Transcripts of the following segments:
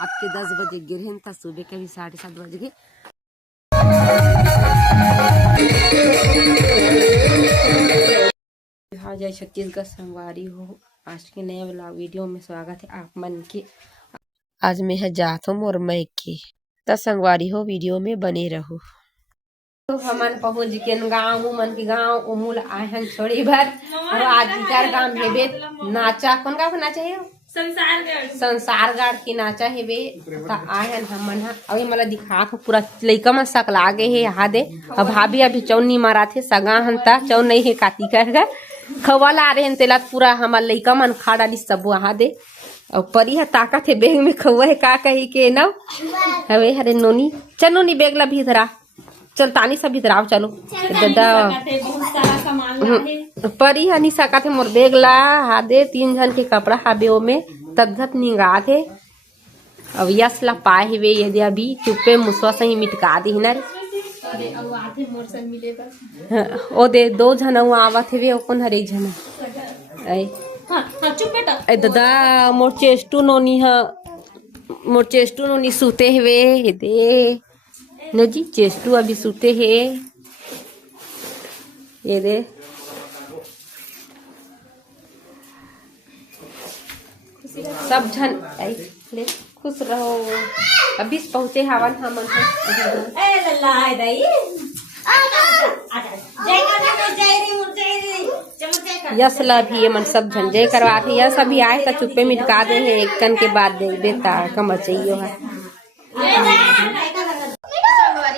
रात के 10 बजे गिरे था, सुबह के भी 7:30 बज गए। जय छत्तीसगढ़ संगवारी हो, आज के नए वाला वीडियो में स्वागत है आप मन के। आज मैं है जात हूँ मोर मैं के त संगवारी हो, वीडियो में बने रहो। तो हमन पहुंच के गाँव मन के गाँव उमूल आए हैं छोड़ी भर, और आज इधर गाँव हेबे नाचा कौन गाँव नाचा है संसारगढ़ की नाचा हेबे आए हैं हमन हा। अभी मला दिखात पूरा लइका मन सक लागे हे यहाँ दे। अब भाभी अभी चौनी मारा थे सगा हंता चौ नहीं है काती कर खवाला आ रहे हैं तेला पूरा हमार लइका मन खा डाली सब वहाँ दे। और परी है ताकत है बेग में खवा है का कही के न हवे हरे नोनी चल नोनी बेग ला भी धरा चल तानी सब भी धराव चलो दादा परी हनी सका थे मोर बेग ला हा दे 3 जन के कपड़ा हाबे ओ में तदगत निंगा थे। अब यस ला पाए हुए यदि अभी चुप्पे मुसवा सही मिटका दी ना रे ओ दे 2 जन आवत हे कौन हरे जन ए दादा मोर चेस्टू नोनी सूते हुए दे न जी चेस्टू अभी सूते है ये दे। सब जन ले खुश रहो। अभी पहुँचे हवन हमन यस ला भी मन सब जन जय करवाते यस अभी आए तो चुप्पे मिटका दे है एक कन के बाद दे बेटा कमर चाहिए है।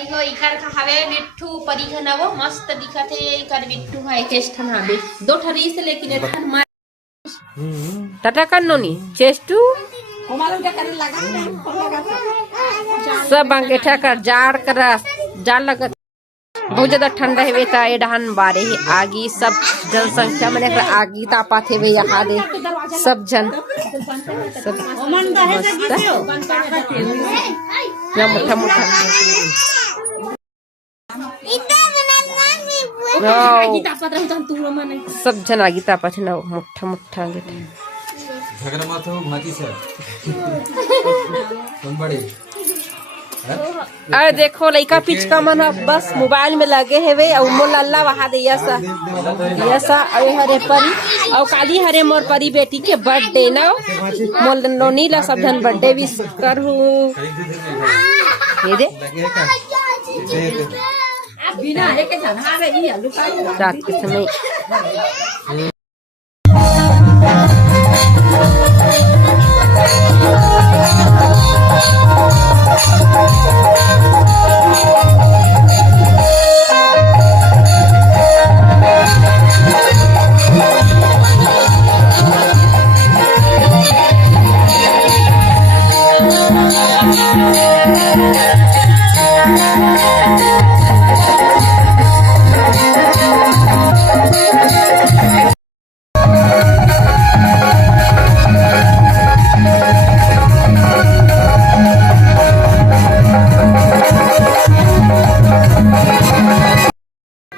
हो इकर हवे बिट्ठू परी घनवो मस्त दिखत है इकर बिट्ठू है चेस्ट हवे 2 ठरी से लेकिन एथन मार टाटा कर नोनी चेस्टू सब अंगेठा कर जाड़ लगत बहुत ज्यादा ठंडा है ता ए डहन बारे है आगी सब जनसंख्या में आगी तापा थे वे यहाँ दे सब जन सब मुठा मुठा सब जन आगी तापा थे ना मुठा मुठा झगड़ा मत हो मती से कौन बड़ी अरे देखो लइका पिचका मन बस मोबाइल में लगे हेवे और मोर लल्ला वहा दे यसा अरे हरे परी और काली हरे मोर परी बेटी के बर्थडे ना मोर नोनी ला सब जन बर्थडे विश करू ये दे बिना एक जन रात के समय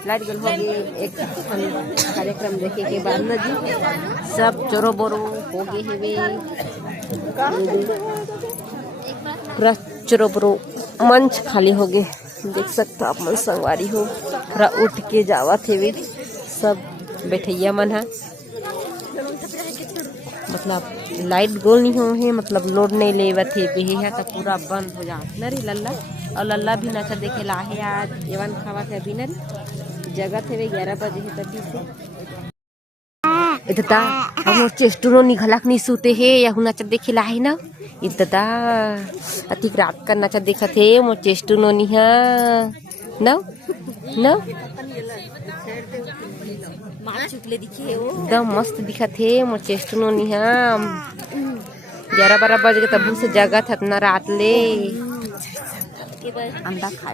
लाइट गल हो गए एक कार्यक्रम देखे के बाद न जी सब चोरो बोरो हो गए हेवे पूरा चोरो बोरो मंच खाली हो गए देख सकते आप मन संगवारी हो पूरा उठ के जावत हेवे सब बैठैया मन है मतलब लाइट गोल नहीं हो है मतलब लोड नहीं लेवत है बेहे है तो पूरा बंद हो जात न रे लल्ला और लल्ला भी नाचा देखे ला है आज एवन खावा थे अभी न जगह थे 11 बजे है तभी से इतना हम चेस्टूरो निघलक नहीं सूते है या नाचा देखे ला है ना इतना अतिक रात का नाचा देखा थे मोर चेस्टू नो निहा न न एकदम मस्त दिखा थे मोर चेस्टू नो निहा 11-12 बज गए तब से जगह था इतना रात ले अंडा खा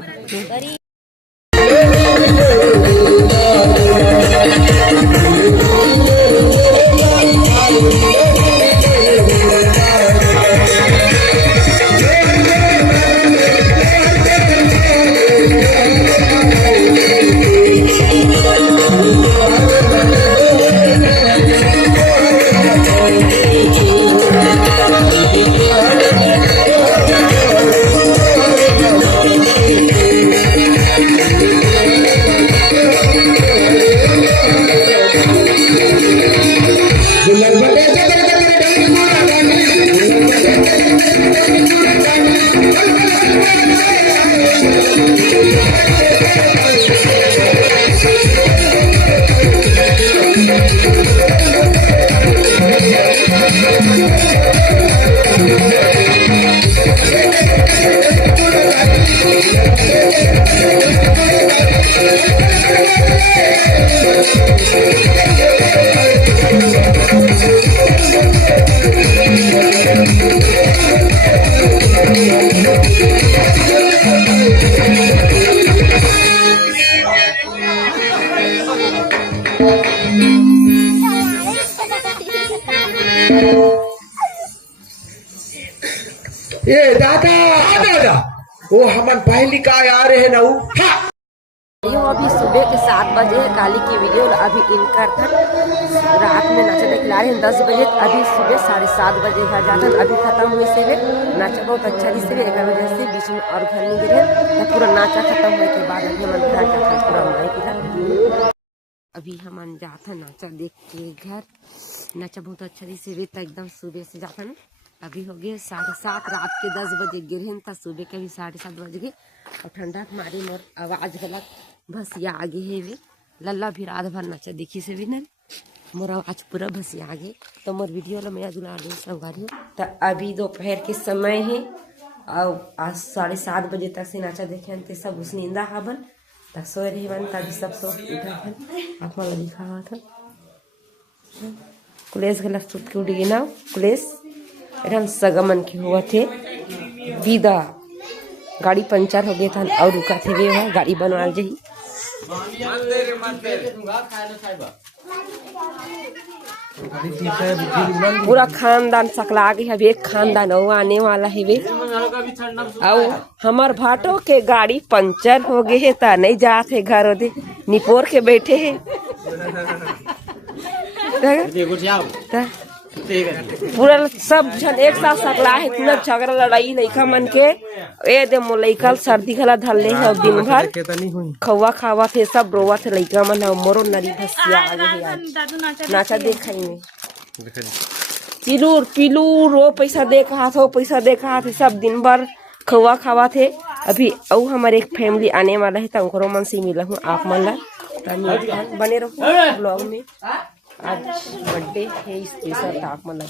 दादा दादा वो हमन पहली का आ रहे ना वो अभी सुबह के 7 बजे काली की वीडियो अभी इनकर था रात में नाचा दिखला रहे हैं 10 बजे अभी सुबह 7:30 बजे घर जाता अभी खत्म हुए से नाचा बहुत अच्छा दिख रही एक वजह से बीच में और घर नहीं गिरे तो पूरा नाचा खत्म होने के बाद अभी हम घर जाता पूरा माई के घर अभी हम जाता नाचा देख के घर नाचा बहुत अच्छा दिख रही था एकदम सुबह से जाता ना अभी हो गए 7:30 रात के 10 बजे गिरे था सुबह के भी 7:30 बज गए और ठंडा मारी मोर आवाज गलत भसिया आगे है वे लल्ला भी रात भर नाचा देखी से भी नहीं मोर आवाज पूरा भसिया आगे तो मोर वीडियो ला मैं दुला दूँ संगारी तो अभी दोपहर के समय है और आज 7:30 बजे तक से नाचा देखे थे सब उस नींदा हावन तक सोए रही बन तभी सब सो उठा थे आप वाला लिखा हुआ था कुलेश गलत सुट के उड़ी ना कुलेश एकदम सगमन के हुआ थे विदा गाड़ी पंचर हो गया था और रुका थे वे है गाड़ी बनवा जी पूरा खानदान सकला गई है एक खानदान आने वाला है वे और हमार भाटो के गाड़ी पंचर हो गए है ता नहीं जाते घर ओदे निपोर के बैठे है पूरा सब जन एक साथ सकला है इतना झगड़ा लड़ाई लइका मन के ए दे मो लइका सर्दी खला धरले है दिन भर खवा खावा थे सब रोवा थे लइका मन मोरो नरी भसिया आ गई नाचा देखाई में पिलूर पिलूर वो पैसा दे कहा था पैसा दे कहा थे सब दिन भर खवा खावा थे अभी औ हमारे एक फैमिली आने वाला है तो उनको मन से मिला हूँ आप मन ला बने रहो ब्लॉग में आज बर्थडे है स्पेशल था आप मतलब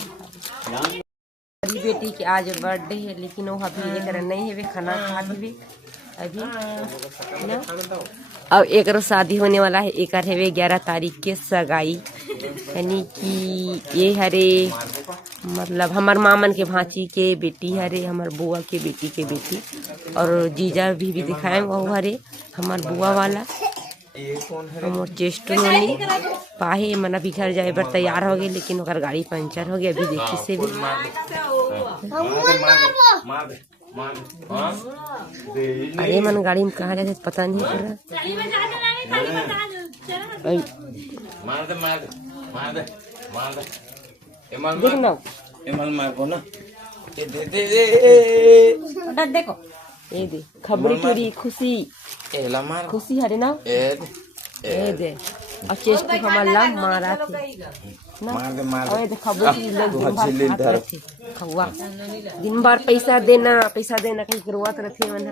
बड़ी बेटी की आज बर्थडे है लेकिन वो अभी एक नहीं है वे खाना खा के अभी ना अब एक शादी होने वाला है एक है वे 11 तारीख के सगाई यानी कि ये हरे मतलब हमार मामन के भांची के बेटी हरे हमार बुआ के बेटी और जीजा भी दिखाए वो हरे हमार बुआ वाला हमर चेस्ट होनी पाहे मन अभी घर जाए बर तैयार हो गए लेकिन ओकर गाड़ी पंचर हो गया अभी देखी से भी अरे मन गाड़ी में कहाँ जाते पता नहीं चला देखो ये दे खबरी टूरी खुशी खुशी हरे ना ए दे और चेस्ट हमारा मारा थे ना और दे खबरी लोग खवा दिन भर पैसा देना कहीं जरूरत रहती है मन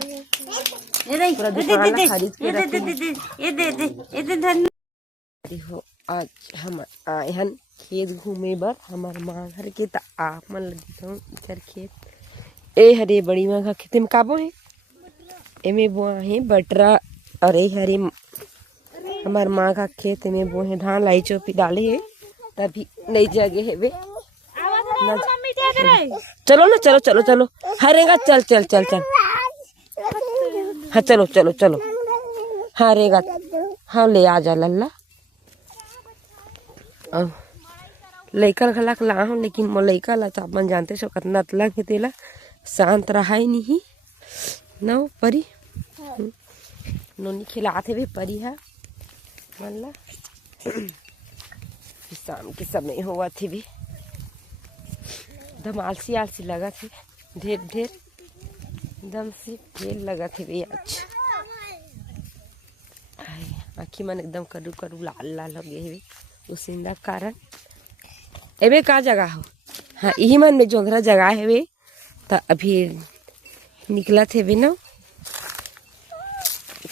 पूरा दुकान खरीद के ये दे हो आज हम आए हन खेत घूमे बर हमार माँ घर के त आप मन लगी तो इधर खेत ए हरे बड़ी माँ का खेत में काबो है एमे बुआ है बटरा और ए हरे हमार माँ का खेत में बुआ है धान लाई चौपी डाले है तभी नई जगह है वे चलो ना चलो हरेगा चल हाँ चलो हरेगा हाँ ले आ जा लल्ला लइका खलाक ला हूँ लेकिन मो लइका ला तो अपन जानते सो कितना तलक है तेला शांत रहा ही नहीं ना परी नोनी खिलाते भी परी है मल्ला शाम के समय हुआ थी भी दम आलसी लगा थे ढेर दम से ढेर लगा थे भी आज आखी मन एकदम करू लाल हो गए उस कारण एबे का जगह हो हाँ यही मन में जोंघरा जगह है वे तो अभी निकला थे भी ना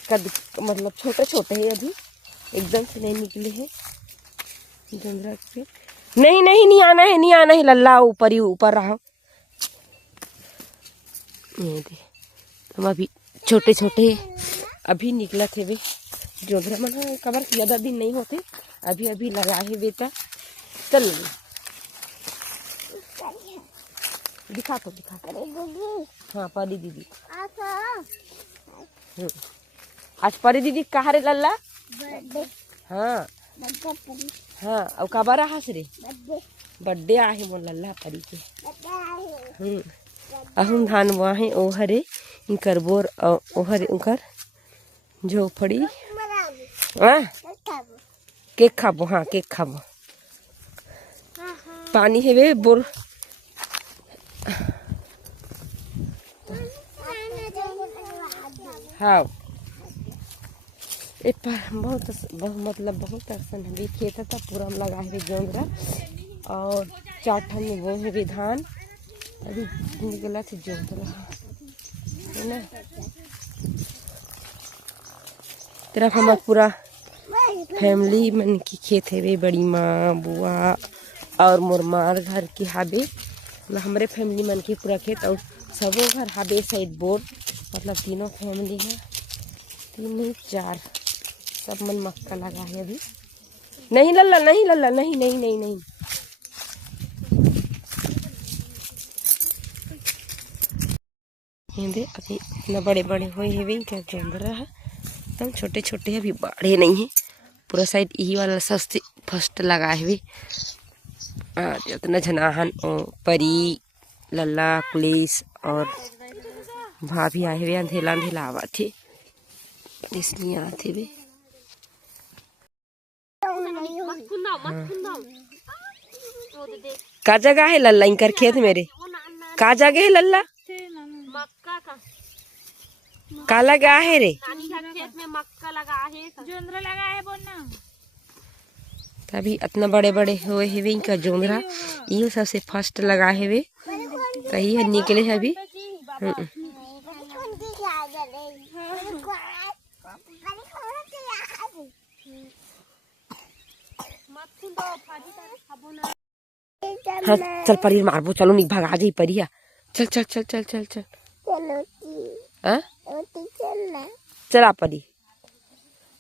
कद मतलब छोटे है अभी एकदम से नहीं निकले हैं जोंघरा पे नहीं आना है लल्ला ऊपर रहो ये दे हम अभी छोटे अभी निकला थे वे जोंघरा मन कबर ज्यादा दिन नहीं होते अभी लगा है बेटा चल दिखा हाँ परी दीदी आज परी दीदी कहाँ रे लल्ला हाँ और कब रहा रे बर्थडे आहे मोर लल्ला परी के अहुन धान वाहे ओहरे इनकर बोर ओहरे उनकर झोपड़ी केक खाबो हाँ केक खाबो पानी है वे बोर हाँ ए पर बहुत मतलब बहुत अरसन है खेत था पूरा हम लगा है जोंदरा और चाठन में वो है धान अभी निकला से जोंदरा है ना तरफ हमारा पूरा फैमिली मन की खेत है वे बड़ी माँ बुआ और मोरमार घर की हाबे मतलब हमारे फैमिली मन के पूरा खेत और सबों घर हाबे साइड बोर्ड मतलब तीनों फैमिली है 3 4 सब मन मक्का लगा है अभी नहीं लल्ला नहीं लल्ला नहीं नहीं नहीं नहीं ये दे अभी इतना बड़े बड़े हुए हैं वे क्या जोंद रहा है एकदम छोटे छोटे अभी बड़े नहीं है पूरा साइड यही वाला सबसे फर्स्ट लगा है वे उतना झनाहन परी लल्ला पुलिस और भाभी आए हुए अंधेला अंधेला आवा थे इसलिए आते वे का जगह है लल्ला इनकर खेत मेरे का जगह है लल्ला मक्का का लगा है रे खेत में मक्का लगा है जोंदरा लगा है बोलना तभी इतना बड़े बड़े हुए है वे इनका जोंदरा ये सबसे फर्स्ट लगा है वे कही है निकले है अभी हाँ चल परी मारबो चलो निक भागा जाई परिया चल चल चल चल चल चल हाँ चला परी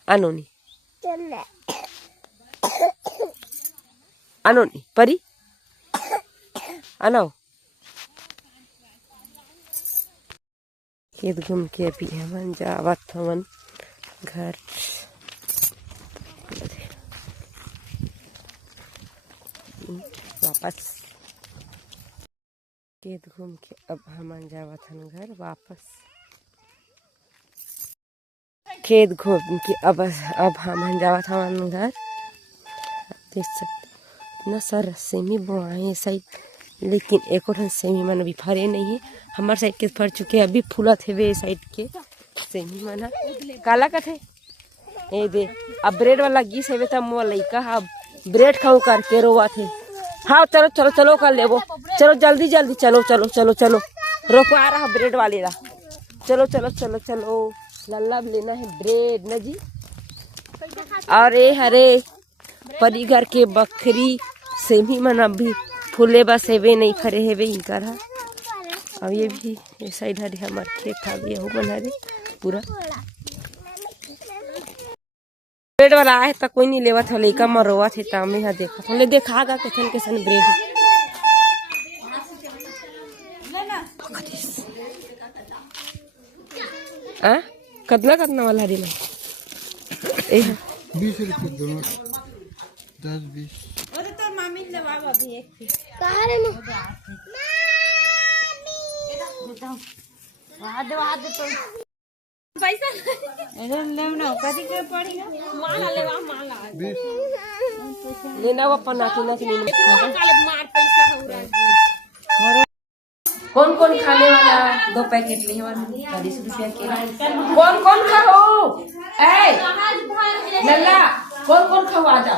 अनोनी अनोनी परी अनो खेत घूम के अभी हमन जावत हमन घर वापस खेत घूम के अब हमन जावत हन घर वापस खेत घूम के अब हमन जावत हमन घर देख सकते न सर सेमी बोआए साइड लेकिन एको ठन सेमी मन अभी फरे नहीं है हमारे साइड के फर चुके अभी फूलत है वे साइड के सेमी मन काला कथे ए दे अब ब्रेड वाला गीस है तब मोर लइका अब ब्रेड खाऊ करके रोवा थे हाँ चलो चलो चलो कर लेबो चलो जल्दी जल्दी चलो चलो चलो चलो रोको आ रहा ब्रेड वाले ला चलो चलो चलो चलो लल्ला लेना है ब्रेड न जी अरे हरे परी घर के बकरी सेमी मन अभी फूले बस हेवे नहीं फरे हेवे इनकर अब ये भी ये साइड हरे हमारे खेत था भी हो बन हरे पूरा ब्रेड वाला आए तो कोई नहीं लेवा था लेका मरोवा थे तामे हा देखा तो ले देखागा कैसन कैसन ब्रेड आ कतना कतना वाला रे मैं 20 रुपये दोनों 10 20 अरे तो मामी ले बाबा भी एक कहाँ रे नु वाद तो पैसा अरे ले ना कदी के पड़ी ना माला लेवा माला 20 लेना वो पन्ना की ना काले मार पैसा हो रहा कौन कौन खाने वाला 2 पैकेट ले 40 रुपया के कौन कौन खाओ ए लल्ला कौन कौन खाओ आ जा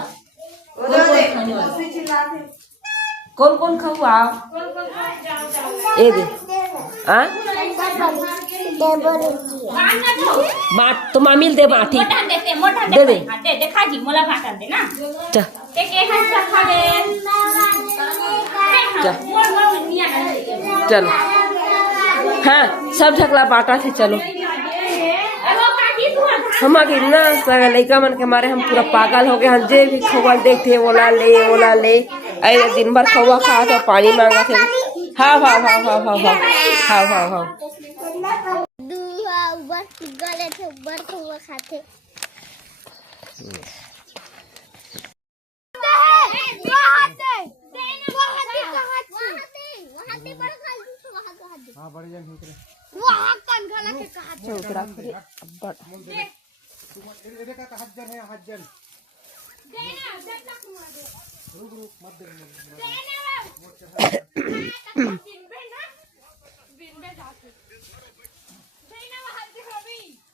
कौन कौन खाओ आप ए दे हाँ बात तो मामिल दे बाटी दे दे दे खाजी मोला भाटा दे ना चल एक एक हाथ खा दे चलो हाँ सब झगला बाटा थे चलो हम ना लड़का मन के मारे हम पूरा पागल हो गए हम जे भी खबर देखते ओला ले अरे दिन भर खवा खा था पानी मांगा थे हाँ हाँ हाँ हाँ हाँ हाँ हाँ हाँ हाँ गले थे ऊपर हुआ खाते वहाँ हाँ बड़े जन उतरे चौतरा करे अब्बड़ इधर का हज्जन है हज्जन रुक रुक मत दे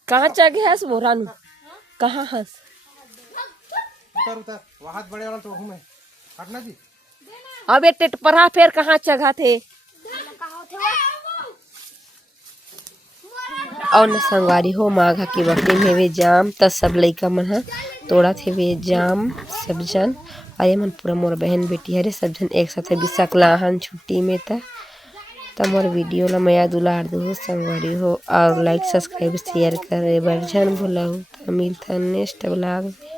कहाँ चगे हस मोरानू कहाँ हस उतर उतर वो हाथ बड़े वाला तो हूँ मैं हटना जी अबे टेटपरा फिर कहाँ चढ़ा थे और न संगवारी हो माघा की बकरी में वे जाम त सब लइका मन ह तोड़ा थे वे जाम सब जन अरे मन पूरा मोर बहन बेटी हरे सब जन एक साथ बिसकला हन छुट्टी में त मोर वीडियो ला मैं दुलार दो संगवारी हो और लाइक सब्सक्राइब शेयर करे बर जन भूलहु त मिलथन नेक्स्ट ब्लॉग में।